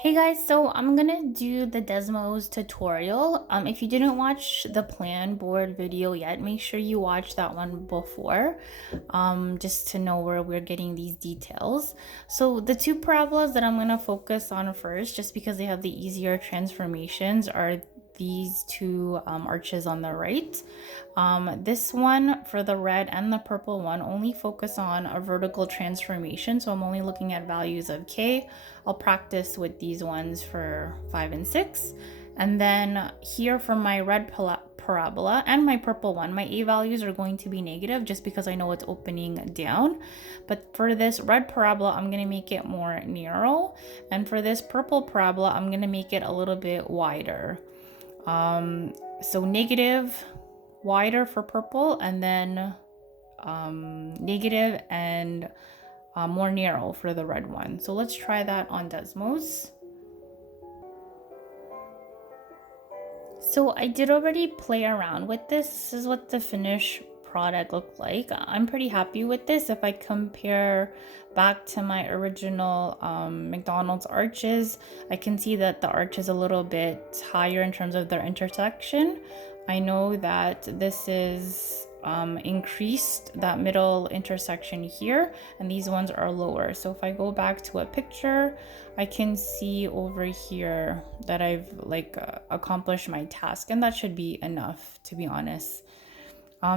Hey guys, so I'm gonna do the Desmos tutorial. If you didn't watch the plan board video yet, make sure you watch that one before, just to know where we're getting these details. So the two parabolas that I'm gonna focus on first, just because they have the easier transformations, are these two arches on the right. This one for the red and the purple one only focus on a vertical transformation, so I'm only looking at values of k. I'll practice with these ones for 5 and 6. And then here for my red parabola and my purple one, my a values are going to be negative just because I know it's opening down. But for this red parabola, I'm going to make it more narrow. And for this purple parabola, I'm going to make it a little bit wider. So negative, wider for purple, and then negative and more narrow for the red one. So let's try that on Desmos. So I did already play around with this. This is what the finished product looked like. I'm pretty happy with this. If I compare back to my original McDonald's arches, I can see that the arch is a little bit higher in terms of their intersection. I know that this is increased that middle intersection here, and these ones are lower. So if I go back to a picture, I can see over here that I've accomplished my task, and that should be enough, to be honest.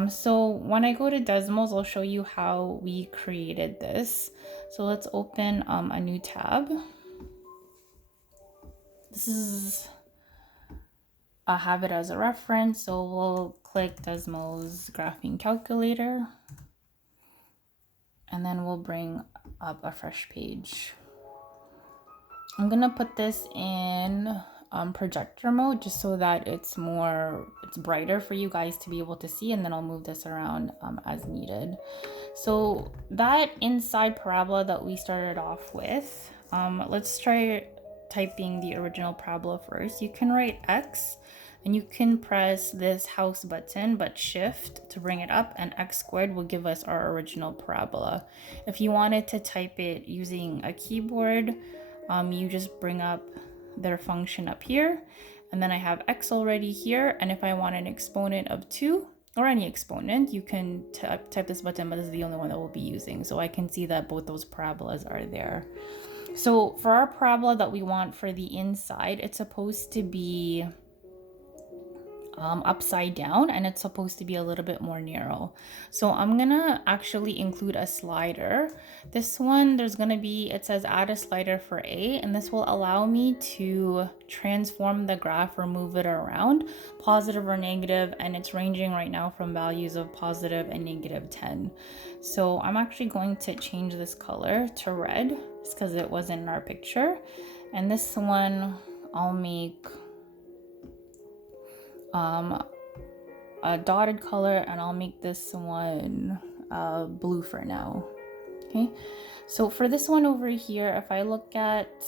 So when I go to Desmos, I'll show you how we created this. So let's open a new tab. This is I have it as a reference, so we'll click Desmos graphing calculator, and then we'll bring up a fresh page. I'm gonna put this in projector mode just so that it's brighter for you guys to be able to see, and then I'll move this around as needed. So that inside parabola that we started off with, let's try typing the original parabola first. You can write X, and you can press this house button, but shift to bring it up, and X squared will give us our original parabola. If you wanted to type it using a keyboard, you just bring up their function up here, and then I have X already here, and if I want an exponent of 2, or any exponent, you can type this button, but this is the only one that we'll be using, so I can see that both those parabolas are there. So for our parabola that we want for the inside, it's supposed to be upside down, and it's supposed to be a little bit more narrow. So I'm gonna actually include a slider. This one, there's gonna be, it says add a slider for A, and this will allow me to transform the graph or move it around, positive or negative, and it's ranging right now from values of positive and negative 10. So I'm actually going to change this color to red just because it wasn't in our picture, and this one I'll make a dotted color, and I'll make this one blue for now. Okay, so for this one over here, if I look at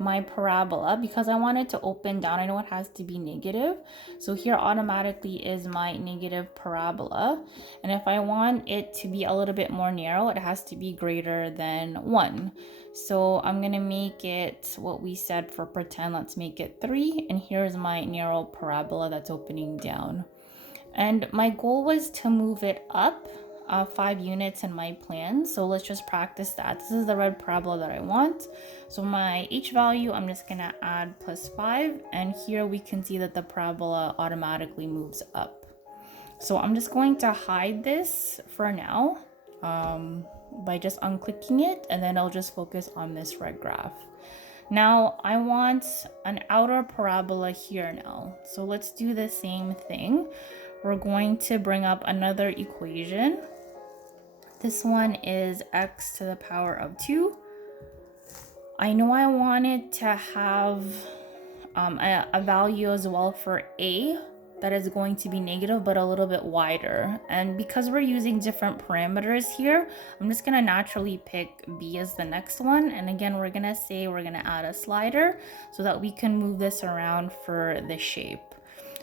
my parabola, because I want it to open down, I know it has to be negative, so here automatically is my negative parabola, and if I want it to be a little bit more narrow, it has to be greater than 1. So I'm gonna make it what we said for pretend. Let's make it 3, and here's my narrow parabola that's opening down. And my goal was to move it up 5 units in my plan, so let's just practice that. This is the red parabola that I want, so my h value, I'm just gonna add +5, and here we can see that the parabola automatically moves up. So I'm just going to hide this for now by just unclicking it, and then I'll just focus on this red graph. Now I want an outer parabola here now, so let's do the same thing. We're going to bring up another equation. This one is x to the power of 2. I know I wanted to have a value as well for a that is going to be negative, but a little bit wider. And because we're using different parameters here, I'm just gonna naturally pick b as the next one. And again, we're gonna say we're gonna add a slider so that we can move this around for the shape.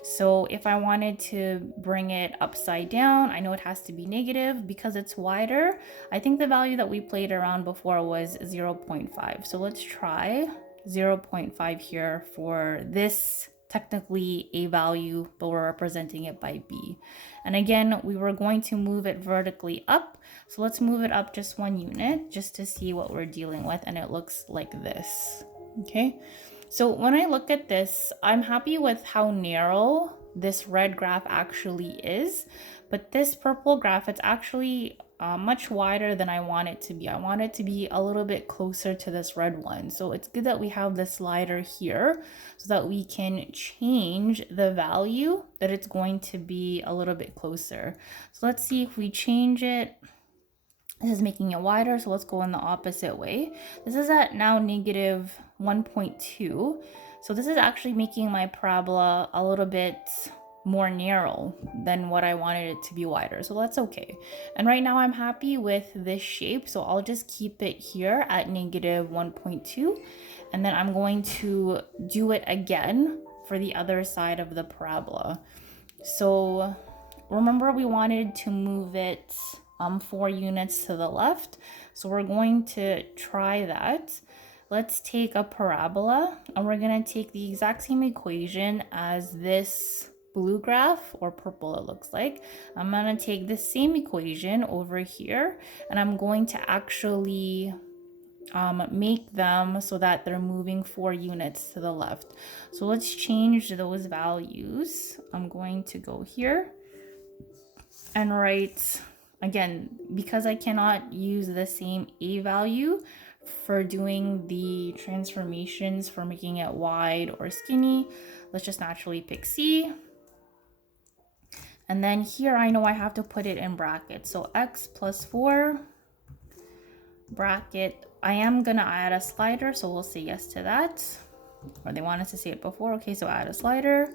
So if I wanted to bring it upside down, I know it has to be negative because it's wider. I think the value that we played around before was 0.5. So let's try. 0.5 here for this technically a value, but we're representing it by b. And again, we were going to move it vertically up. So let's move it up just 1 unit just to see what we're dealing with. And it looks like this. Okay. So when I look at this, I'm happy with how narrow this red graph actually is, but this purple graph, it's actually much wider than I want it to be. I want it to be a little bit closer to this red one. So it's good that we have the slider here so that we can change the value that it's going to be a little bit closer. So let's see if we change it. This is making it wider, so let's go in the opposite way. This is at now negative 1.2. So this is actually making my parabola a little bit more narrow than what I wanted it to be wider. So that's okay. And right now I'm happy with this shape. So I'll just keep it here at negative 1.2. And then I'm going to do it again for the other side of the parabola. So remember we wanted to move it 4 units to the left. So we're going to try that. Let's take a parabola and we're going to take the exact same equation as this blue graph, or purple it looks like. I'm going to take the same equation over here and I'm going to actually make them so that they're moving 4 units to the left. So let's change those values. I'm going to go here and write, again, because I cannot use the same a value for doing the transformations for making it wide or skinny, let's just naturally pick C. And then here I know I have to put it in brackets. So x plus 4 bracket. I am gonna add a slider, so we'll say yes to that. Or they want us to say it before. Okay, so add a slider.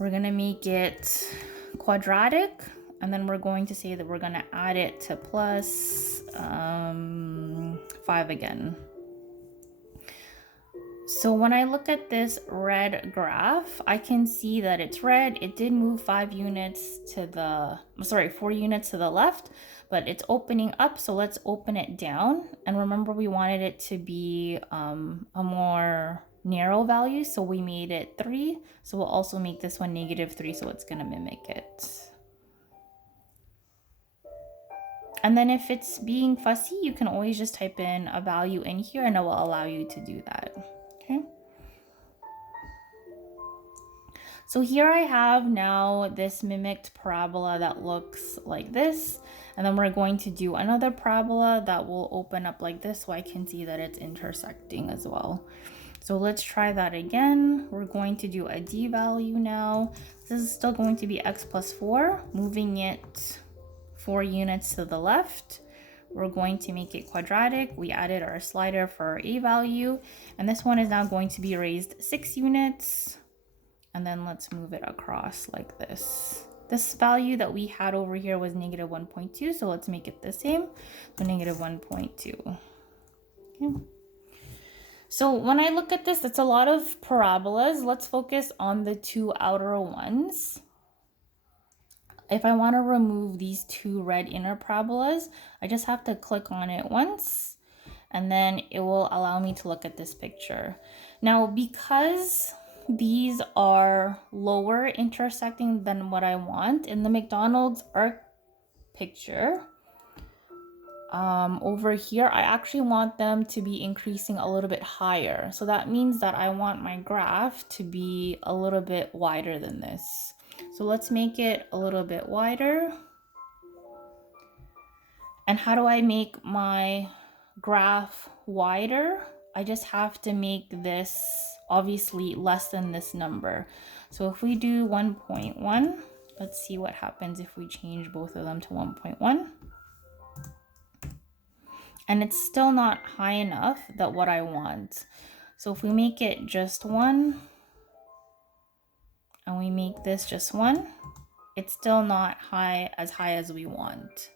We're gonna make it quadratic. And then we're going to say that we're going to add it to plus 5 again. So when I look at this red graph, I can see that it's red. It did move 4 units to the left, but it's opening up. So let's open it down. And remember, we wanted it to be a more narrow value. So we made it 3. So we'll also make this one -3. So it's going to mimic it. And then if it's being fussy, you can always just type in a value in here and it will allow you to do that. Okay. So here I have now this mimicked parabola that looks like this. And then we're going to do another parabola that will open up like this so I can see that it's intersecting as well. So let's try that again. We're going to do a D value now. This is still going to be x plus 4, moving it 4 units to the left. We're going to make it quadratic. We added our slider for our a value, and this one is now going to be raised 6 units. And then let's move it across like this. This value that we had over here was -1.2, so let's make it the same. So -1.2. Okay. So when I look at this, that's a lot of parabolas. Let's focus on the 2 outer ones. If I want to remove these 2 red inner parabolas, I just have to click on it once, and then it will allow me to look at this picture. Now, because these are lower intersecting than what I want, in the McDonald's arc picture, over here, I actually want them to be increasing a little bit higher. So that means that I want my graph to be a little bit wider than this. So let's make it a little bit wider. And how do I make my graph wider? I just have to make this obviously less than this number. So if we do 1.1, let's see what happens if we change both of them to 1.1. And it's still not high enough that what I want. So if we make it just 1, and we make this just 1, it's still not high as we want.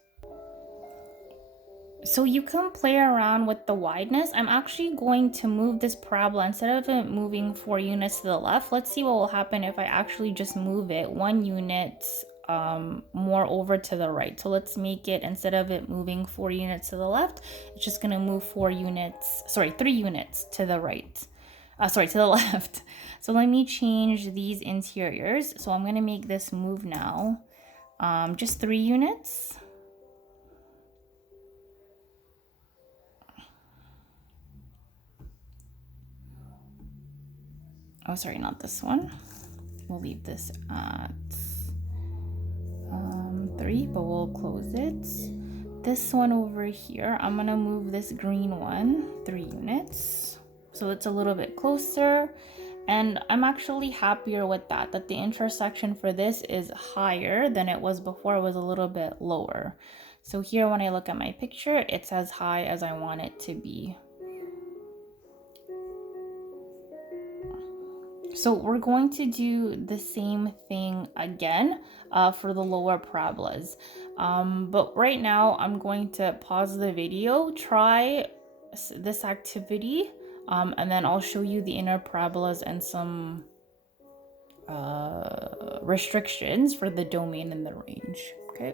So you can play around with the wideness. I'm actually going to move this parabola. Instead of it moving 4 units to the left, let's see what will happen if I actually just move it 1 unit more over to the right. So let's make it, instead of it moving 4 units to the left, it's just gonna move 3 units to the right. To the left. So let me change these interiors. So I'm gonna make this move now. Just 3 units. Oh, sorry, not this one. We'll leave this at 3, but we'll close it. This one over here, I'm gonna move this green one 3 units. So it's a little bit closer. And I'm actually happier with that the intersection for this is higher than it was before. It was a little bit lower. So here, when I look at my picture, it's as high as I want it to be. So we're going to do the same thing again for the lower parabolas. But right now, I'm going to pause the video, try this activity, and then I'll show you the inner parabolas and some restrictions for the domain and the range. Okay.